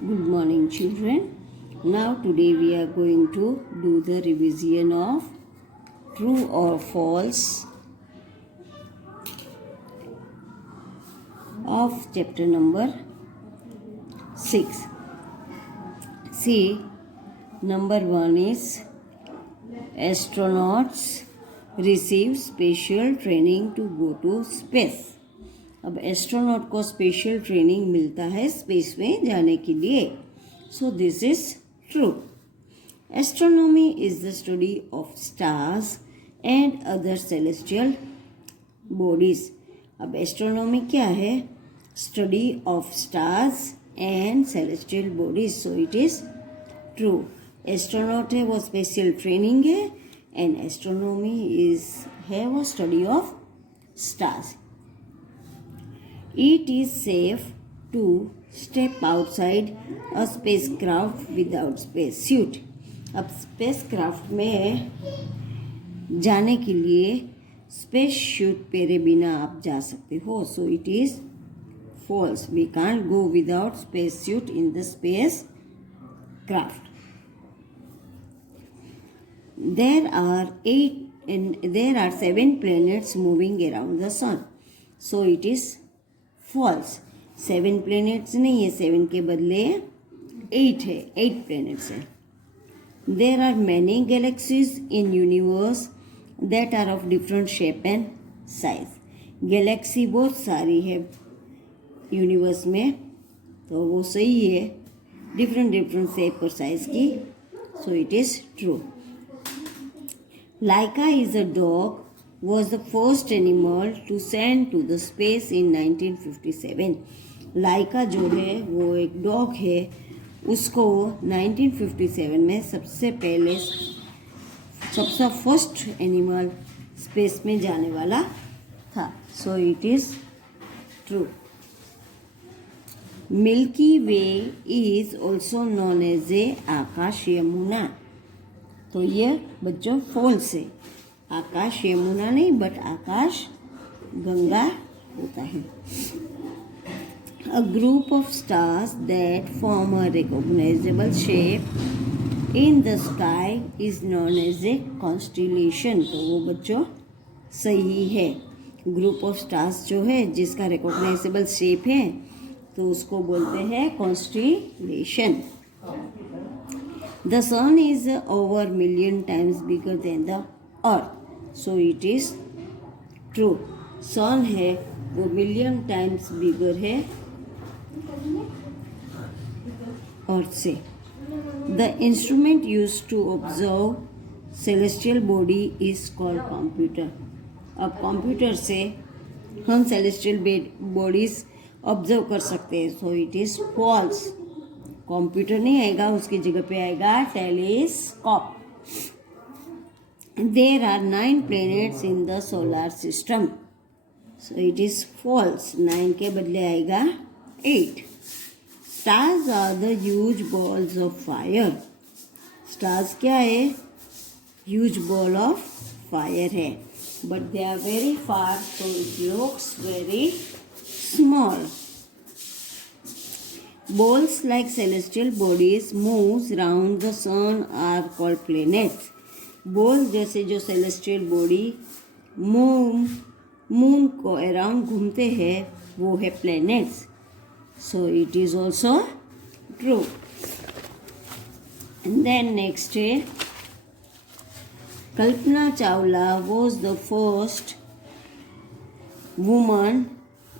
Good morning, children. Now, today we are going to do the revision of true or false of chapter number 6. See, number 1 is astronauts receive special training to go to space. अब astronaut को special training मिलता है space में जाने के लिए. So this is true. Astronomy is the study of stars and other celestial bodies. अब astronomy क्या है? Study of stars and celestial bodies. So it is true. Astronaut है वो स्पेशल ट्रेनिंग है एंड एस्ट्रोनॉमी इज है वो study of stars. It is safe to step outside a spacecraft without spacesuit. अब spacecraft में जाने के लिए स्पेस सूट पहने बिना आप जा सकते हो. So it is false. We can't go without space suit in the spacecraft. There are 7 planets moving around the sun. So it is false. 7 planets नहीं है, 7 के बदले 8 है. 8 प्लैनेट्स है. There are many galaxies in universe that are of different shape and size. Galaxy बहुत सारी है universe में, तो वो सही है, डिफरेंट डिफरेंट शेप और साइज की. So it is true. Laika is a dog was the first animal to send to the space in 1957. लाइका जो है वो एक डॉग है, उसको 1957 में सबसे फर्स्ट एनिमल स्पेस में जाने वाला था. So it is true. Milky Way is also known as a Akash Yamuna. तो ये बच्चों फॉल्स है. आकाश यमुना नहीं बट आकाश गंगा होता है. A group of stars that form a recognisable shape in the sky is known as a constellation. तो वो बच्चों सही है. ग्रुप ऑफ स्टार्स जो है जिसका रिकॉग्नाइजेबल शेप है तो उसको बोलते हैं constellation. The sun is over million times bigger than the earth. So it is true. Sun है वो मिलियन टाइम्स बिगर है अर्थ से. The instrument use to observe celestial body is called computer. अब कंप्यूटर से हम celestial bodies observe कर सकते हैं. So it is false. Computer नहीं आएगा, उसकी जगह पे आएगा telescope. There are 9 planets in the solar system. So it is false. 9 के बदले आएगा 8. Stars are the huge balls of fire. Stars क्या है? Huge ball of fire है. But they are very far, so it looks very small. Balls like celestial bodies moves round the sun are called planets. Ball जैसे जो celestial body moon को around घूमते हैं वो है planets. So it is also true. Then next है Kalpana Chawla was the first woman,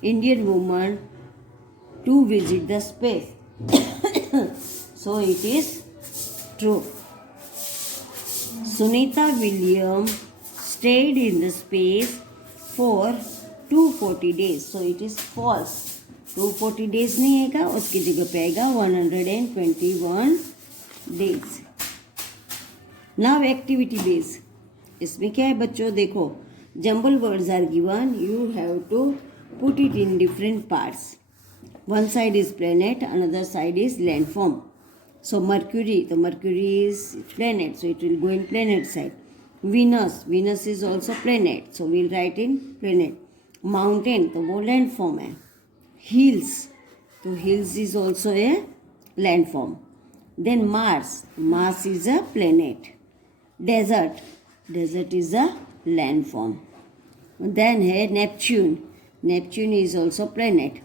Indian woman to visit the space. So it is true. Sunita Williams stayed in the space for 240 days. So it is false. 240 days नहीं आएगा, उसकी जगह पे आएगा 121 days. Now activity base. इसमें क्या है बच्चों? देखो, jumble words are given. You have to put it in different parts. One side is planet, another side is landform. So Mercury, the Mercury is planet, so it will go in planet side. Venus is also planet, so we'll write in planet. Mountain, तो वो landform है. Hills, तो hills is also a landform. Then Mars is a planet. Desert is a landform. Then है Neptune is also planet.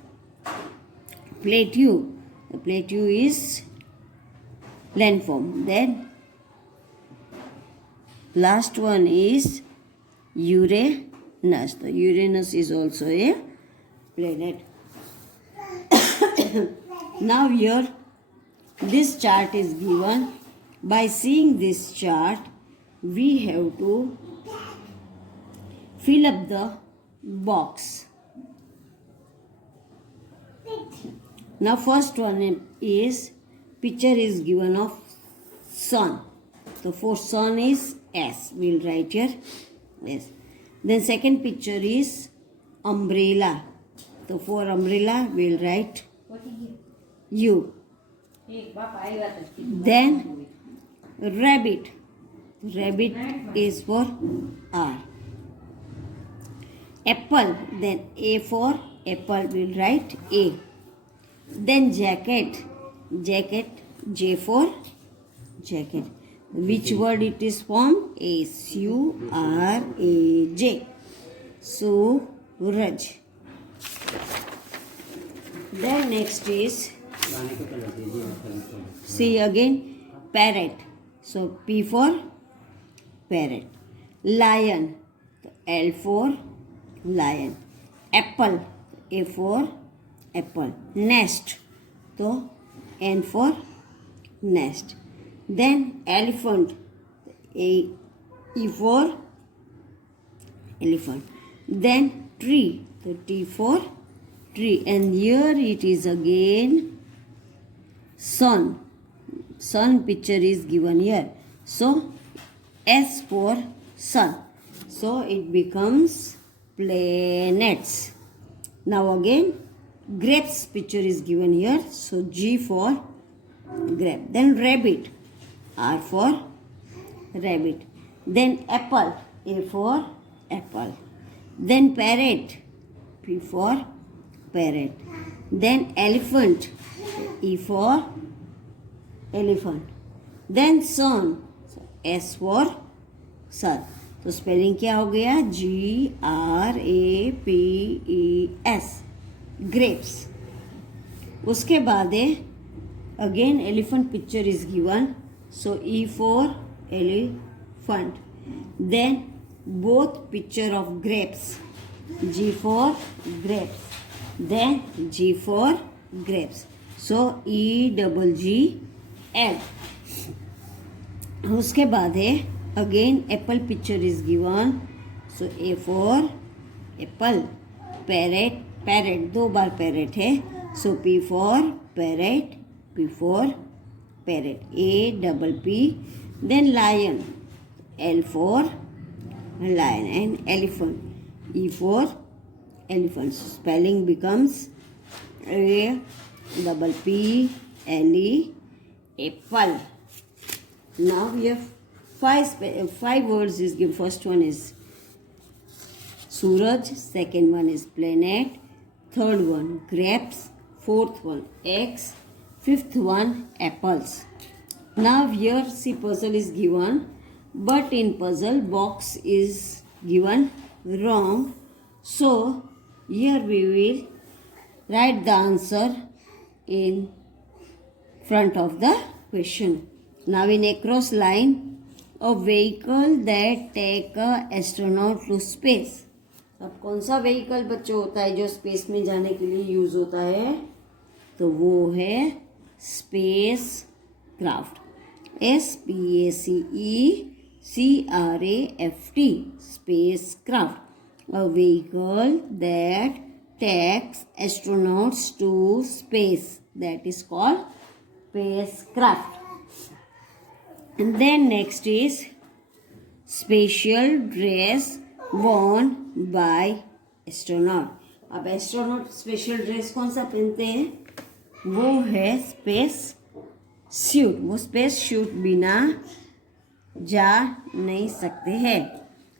Plateau is landform. Then last one is Uranus. The Uranus is also a planet. Now here this chart is given. By seeing this chart, we have to fill up the box. Now first one is picture is given of sun. So for sun is S. We'll write here S. Then second picture is umbrella. So for umbrella we'll write U. Then rabbit. Rabbit is for R. Apple. Then A for apple. We'll write A. Then jacket. J for jacket. Which word it is from? S-U-R-A-J. Suraj. Then next is, see again, parrot. So P for parrot. Lion. L for lion. Apple. A for apple. Nest. So N for nest. Then elephant. E for elephant. Then tree. So T for tree. And here it is again sun. Sun picture is given here. So S for sun. So it becomes planets. Now again grapes picture is given here. So G for grape. Then rabbit. R for rabbit. Then apple. A for apple. Then parrot. P for parrot. Then elephant. E for elephant. Then sun. S for sun. तो spelling क्या हो गया? GRAPES. Grapes. उसके बाद है again elephant picture is given. So E for elephant. Then both picture of grapes. G for grapes. Then G for grapes. So EGGL. उसके बाद है again Apple picture is given. So A for Apple. Parrot दो बार parrot है. सो P for parrot. P for parrot. APP. Then lion. L for lion. And elephant. E for elephant. Spelling becomes APPLE. Apple. Now we have five words is given. First one is Suraj. Second one is planet. Third one grapes. Fourth one eggs. Fifth one apples. Now here see puzzle is given, but in puzzle box is given wrong. So here we will write the answer in front of the question. Now in across line, a vehicle that take a astronaut to space. अब कौन सा vehicle बच्चों होता है जो space में जाने के लिए यूज होता है? तो वो है space craft. SPACECRAFT. Space craft. A vehicle that takes astronauts to space. That is called spacecraft. And then next is special dress worn by astronaut. अब एस्ट्रोनॉट स्पेशल ड्रेस कौन सा पहनते हैं? वो है स्पेस सूट. वो स्पेस सूट बिना जा नहीं सकते हैं.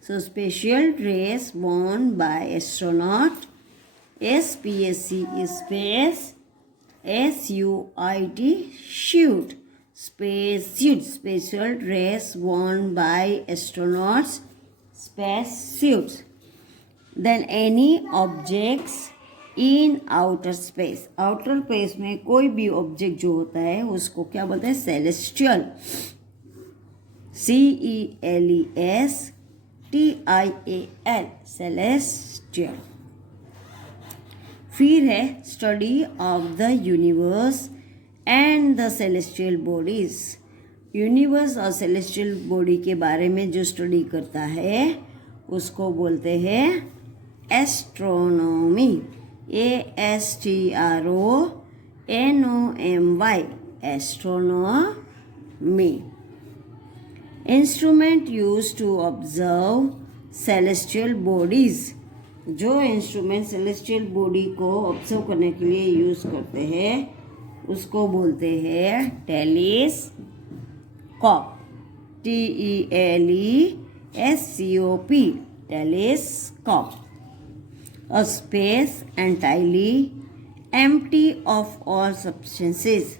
So special dress worn by astronaut. SPAC is space S-U-I-T, suit. Space suit, special dress worn by astronauts. Space suits. Then any objects in outer space. Outer space में कोई भी object जो होता है उसको क्या बोलते हैं? सेलेस्टियल. CELESTIAL, celestial. फिर है study of the universe and the celestial bodies. Universe और सेलेस्टियल बॉडी के बारे में जो स्टडी करता है उसको बोलते हैं astronomy. ASTRONOMY, astronomy. Instrument use to observe celestial bodies. जो इंस्ट्रूमेंट सेलेस्टियल बॉडी को ऑब्जर्व करने के लिए यूज करते हैं उसको बोलते हैं telescope. TELESCOP, telescope. A space entirely empty of all substances.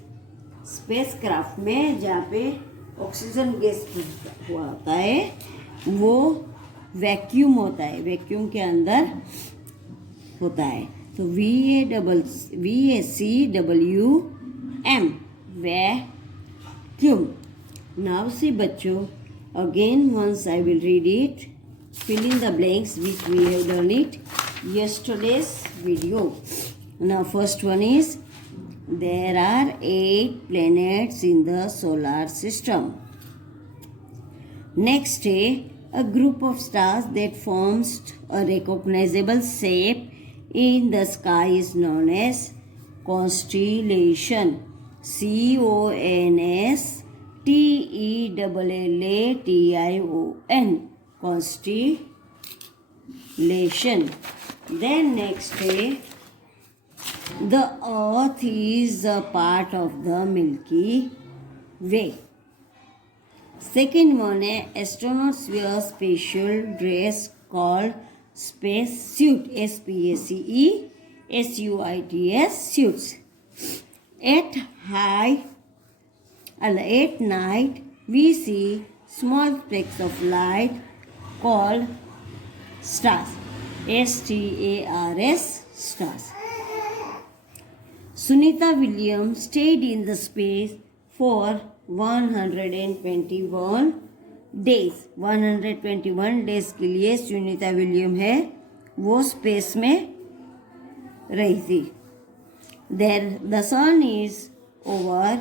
Spacecraft में जहाँ पे ऑक्सीजन गैस हुआ होता है वो वैक्यूम होता है, वैक्यूम के अंदर होता है. तो VACWM, वैक्यूम. नाउ सी बच्चों, again once I will read it. Fill in the blanks which we have done it yesterday's video. Now first one is, there are 8 planets in the solar system. Next day, a group of stars that forms a recognizable shape in the sky is known as constellation. CONSTELLATION, constellation. Then next day, the earth is a part of the Milky Way. Second one है, astronauts wear special dress called space suit. SPACESUITS, suits. At night we see small specks of light called stars. STARS, stars. Sunita Williams stayed in the space for 121 days. 121 days के लिए Sunita William है वो space में रही थी. The sun is over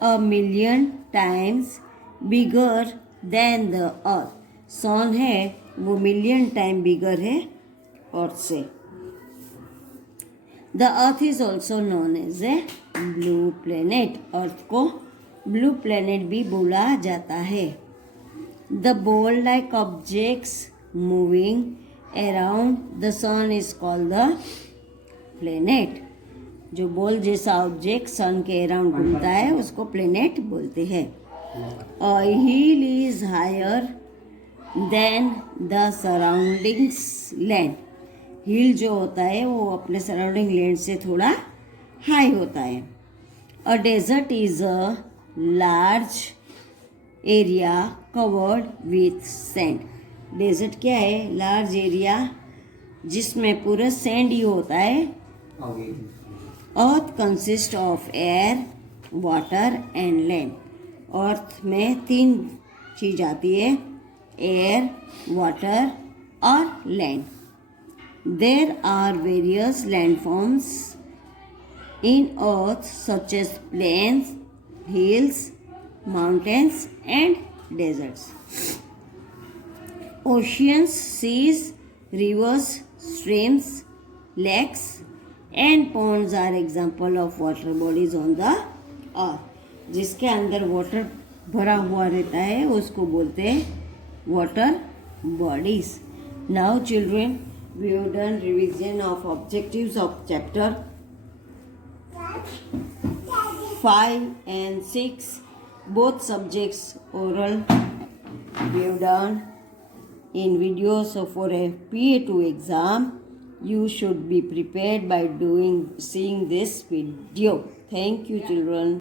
1,000,000 times bigger than the earth. सन है वो 1,000,000 time बिगर है अर्थ से. The earth is also known as a blue planet. अर्थ को ब्लू प्लेनेट भी बोला जाता है. The ball-like objects moving around the sun is called the planet. जो बॉल जैसा ऑब्जेक्ट सन के अराउंड घूमता है उसको प्लेनेट बोलते हैं. A hill is higher than the surroundings land. हिल जो होता है वो अपने सराउंडिंग लैंड से थोड़ा हाई होता है. A desert is a large area covered with sand. Desert क्या है? लार्ज एरिया जिसमें पूरा सैंड ही होता है. Earth consist of air, water and land. Earth में 3 चीज आती है, एयर, वाटर और land. There are various landforms in earth such as plains, hills, mountains and deserts. Oceans, seas, rivers, streams, lakes and ponds are example of water bodies on the earth. जिसके अंदर water भरा हुआ रहता है उसको बोलते हैं water bodies. Now children, we have done revision of objectives of chapter 5 and 6. Both subjects oral we have done in videos for a PA2 exam. You should be prepared by seeing this video. Thank you, children.